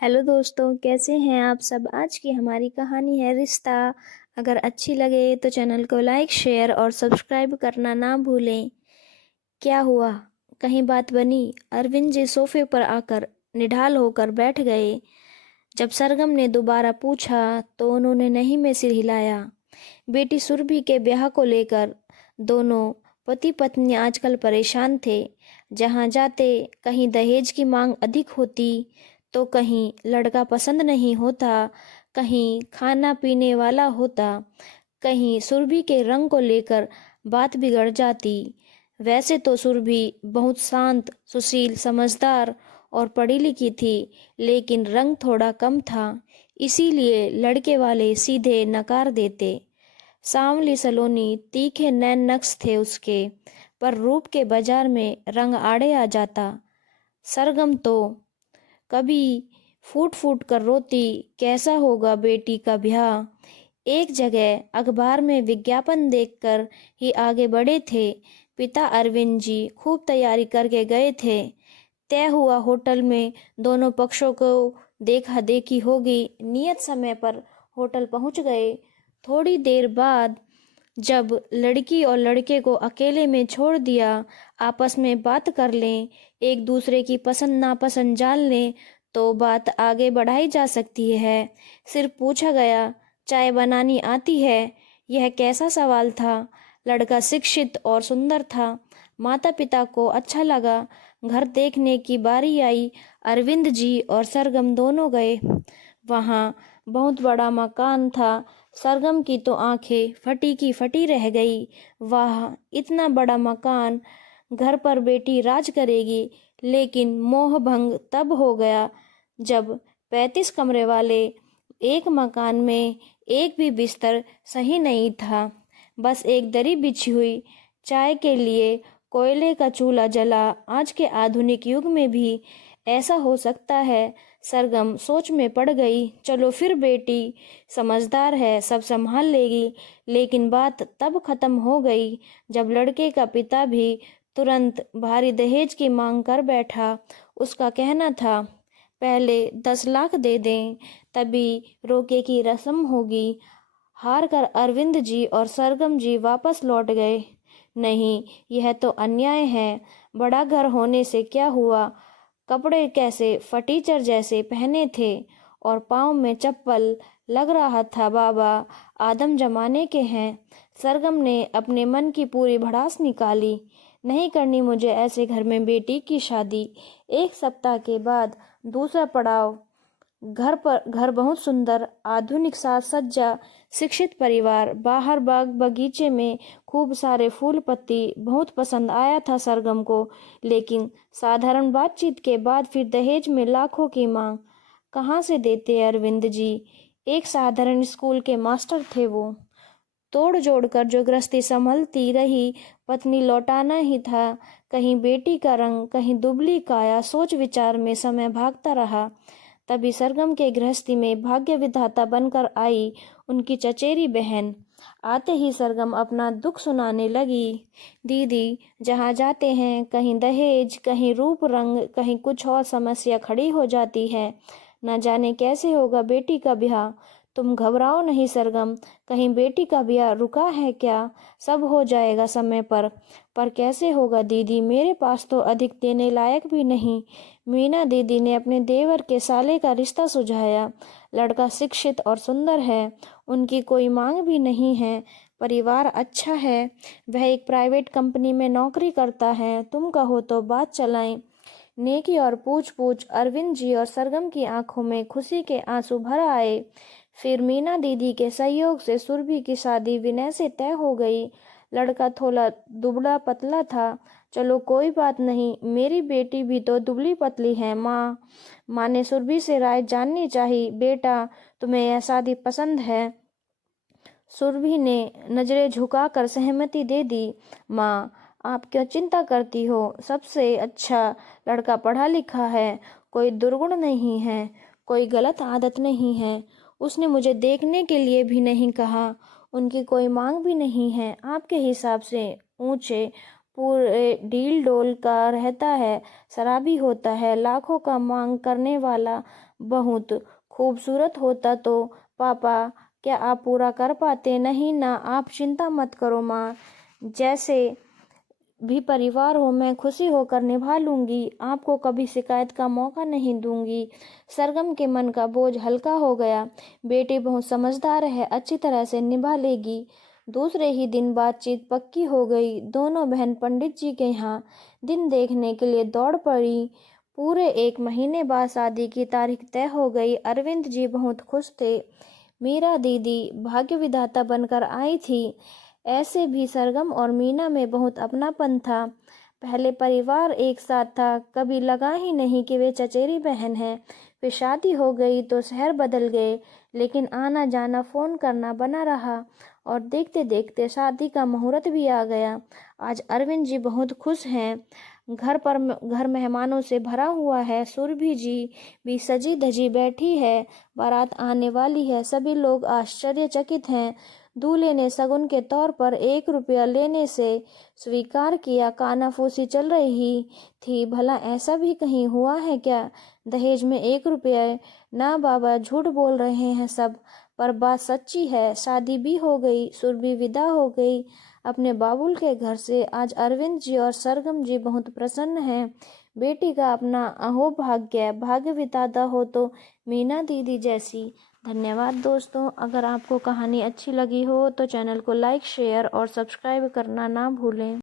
Hello दोस्तों, कैसे हैं आप सब। आज की हमारी कहानी है रिश्ता। अगर अच्छी लगे तो चैनल को लाइक शेयर और सब्सक्राइब करना ना भूलें। क्या हुआ, कहीं बात बनी। अरविंद जी सोफे पर आकर निढाल होकर बैठ गए। जब सरगम ने दोबारा पूछा तो उन्होंने नहीं में सिर हिलाया। बेटी सुरभि के ब्याह को लेकर दोनों पति पत्नी आजकल परेशान थे। जहां जाते कहीं दहेज की मांग अधिक होती, तो कहीं लड़का पसंद नहीं होता, कहीं खाना पीने वाला होता, कहीं सुरभि के रंग को लेकर बात बिगड़ जाती। वैसे तो सुरभि बहुत शांत, सुशील, समझदार और पढ़ी लिखी थी, लेकिन रंग थोड़ा कम था, इसीलिए लड़के वाले सीधे नकार देते। सांवली सलोनी, तीखे नैन नक्श थे उसके, पर रूप के बाजार में रंग आड़े आ जाता। सरगम तो कभी फूट फूट कर रोती, कैसा होगा बेटी का ब्याह। एक जगह अखबार में विज्ञापन देखकर ही आगे बढ़े थे। पिता अरविंद जी खूब तैयारी करके गए थे। तय हुआ होटल में दोनों पक्षों को देखा देखी होगी। नियत समय पर होटल पहुंच गए। थोड़ी देर बाद जब लड़की और लड़के को अकेले में छोड़ दिया, आपस में बात कर लें, एक दूसरे की पसंद नापसंद जान लें, तो बात आगे बढ़ाई जा सकती है। सिर्फ पूछा गया, चाय बनानी आती है। यह कैसा सवाल था। लड़का शिक्षित और सुंदर था। माता पिता को अच्छा लगा। घर देखने की बारी आई। अरविंद जी और सरगम दोनों गए। वहाँ बहुत बड़ा मकान था। सरगम की तो आंखें फटी की फटी रह गई। वाह, इतना बड़ा मकान, घर पर बेटी राज करेगी। लेकिन मोह भंग तब हो गया जब 35 कमरे वाले एक मकान में एक भी बिस्तर सही नहीं था। बस एक दरी बिछी हुई। चाय के लिए कोयले का चूल्हा जला। आज के आधुनिक युग में भी ऐसा हो सकता है। सरगम सोच में पड़ गई। चलो फिर, बेटी समझदार है, सब संभाल लेगी। लेकिन बात तब खत्म हो गई जब लड़के का पिता भी तुरंत भारी दहेज की मांग कर बैठा। उसका कहना था, पहले 10 लाख दे दें, तभी रोके की रस्म होगी। हार कर अरविंद जी और सरगम जी वापस लौट गए। नहीं, यह तो अन्याय है। बड़ा घर होने से क्या हुआ, कपड़े कैसे फटीचर जैसे पहने थे और पाँव में चप्पल, लग रहा था बाबा आदम जमाने के हैं। सरगम ने अपने मन की पूरी भड़ास निकाली। नहीं करनी मुझे ऐसे घर में बेटी की शादी। एक सप्ताह के बाद दूसरा पड़ाव। घर बहुत सुंदर, आधुनिक साज सज्जा, शिक्षित परिवार, बाहर बाग बगीचे में खूब सारे फूल पत्ती। बहुत पसंद आया था सरगम को। लेकिन साधारण बातचीत के बाद फिर दहेज में लाखों की मांग। कहाँ से देते अरविंद जी। एक साधारण स्कूल के मास्टर थे वो। तोड़ जोड़ कर जो गृहस्थी संभलती रही, पत्नी लौटाना ही था। कहीं बेटी का रंग, कहीं दुबली काया। सोच विचार में समय भागता रहा। तभी सरगम के गृहस्थी में भाग्य विधाता बनकर आई उनकी चचेरी बहन। आते ही सरगम अपना दुख सुनाने लगी। दीदी, जहाँ जाते हैं कहीं दहेज, कहीं रूप रंग, कहीं कुछ और समस्या खड़ी हो जाती है। न जाने कैसे होगा बेटी का ब्याह। तुम घबराओ नहीं सरगम, कहीं बेटी का ब्याह रुका है क्या। सब हो जाएगा समय पर कैसे होगा दीदी, मेरे पास तो अधिक देने लायक भी नहीं। मीना दीदी ने अपने देवर के साले का रिश्ता सुझाया। लड़का शिक्षित और सुंदर है, उनकी कोई मांग भी नहीं है, परिवार अच्छा है, वह एक प्राइवेट कंपनी में नौकरी करता है। तुम कहो तो बात चलाएं। नेकी और पूछ पूछ अरविंद जी और सरगम की आंखों में खुशी के आंसू भर आए। फिर मीना दीदी के सहयोग से सुरभि की शादी विनय से तय हो गई। लड़का थोड़ा दुबला पतला था। चलो कोई बात नहीं, मेरी बेटी भी तो दुबली पतली है। माँ ने सुरभि से राय जाननी चाहिए। बेटा, तुम्हें यह शादी पसंद है। सुरभि ने नजरें झुकाकर सहमति दे दी। माँ, आप क्यों चिंता करती हो। सबसे अच्छा लड़का पढ़ा लिखा है, कोई दुर्गुण नहीं है, कोई गलत आदत नहीं है। उसने मुझे देखने के लिए भी नहीं कहा। उनकी कोई मांग भी नहीं है। आपके हिसाब से ऊंचे, पूरे डील डोल का रहता है, शराबी होता है, लाखों का मांग करने वाला। बहुत खूबसूरत होता तो पापा क्या आप पूरा कर पाते? नहीं ना, आप चिंता मत करो माँ, जैसे भी परिवार हो मैं खुशी होकर निभा लूंगी, आपको कभी शिकायत का मौका नहीं दूंगी। सरगम के मन का बोझ हल्का हो गया। बेटी बहुत समझदार है, अच्छी तरह से निभा लेगी। दूसरे ही दिन बातचीत पक्की हो गई। दोनों बहन पंडित जी के यहाँ दिन देखने के लिए दौड़ पड़ी। पूरे 1 महीने बाद शादी की तारीख तय हो गई। अरविंद जी बहुत खुश थे। मीरा दीदी भाग्य विधाता बनकर आई थी। ऐसे भी सरगम और मीना में बहुत अपनापन था। पहले परिवार एक साथ था, कभी लगा ही नहीं कि वे चचेरी बहन हैं। फिर शादी हो गई तो शहर बदल गए, लेकिन आना जाना फोन करना बना रहा और देखते देखते शादी का मुहूर्त भी आ गया। आज अरविंद जी बहुत खुश हैं। घर मेहमानों से भरा हुआ है। सुरभि जी भी सजी धजी बैठी है। बारात आने वाली है। सभी लोग आश्चर्यचकित हैं। दूल्हे ने शगुन के तौर पर 1 रुपया लेने से स्वीकार किया। कानाफूसी चल रही थी, भला ऐसा भी कहीं हुआ है क्या? दहेज में 1 रुपया? ना बाबा, झूठ बोल रहे हैं सब, पर बात सच्ची है। शादी भी हो गई, सुरभि विदा हो गई अपने बाबुल के घर से। आज अरविंद जी और सरगम जी बहुत प्रसन्न हैं। बेटी का अपना अहो भाग्य, भाग्य विधाता हो तो मीना दीदी जैसी। धन्यवाद दोस्तों। अगर आपको कहानी अच्छी लगी हो तो चैनल को लाइक, शेयर और सब्सक्राइब करना ना भूलें।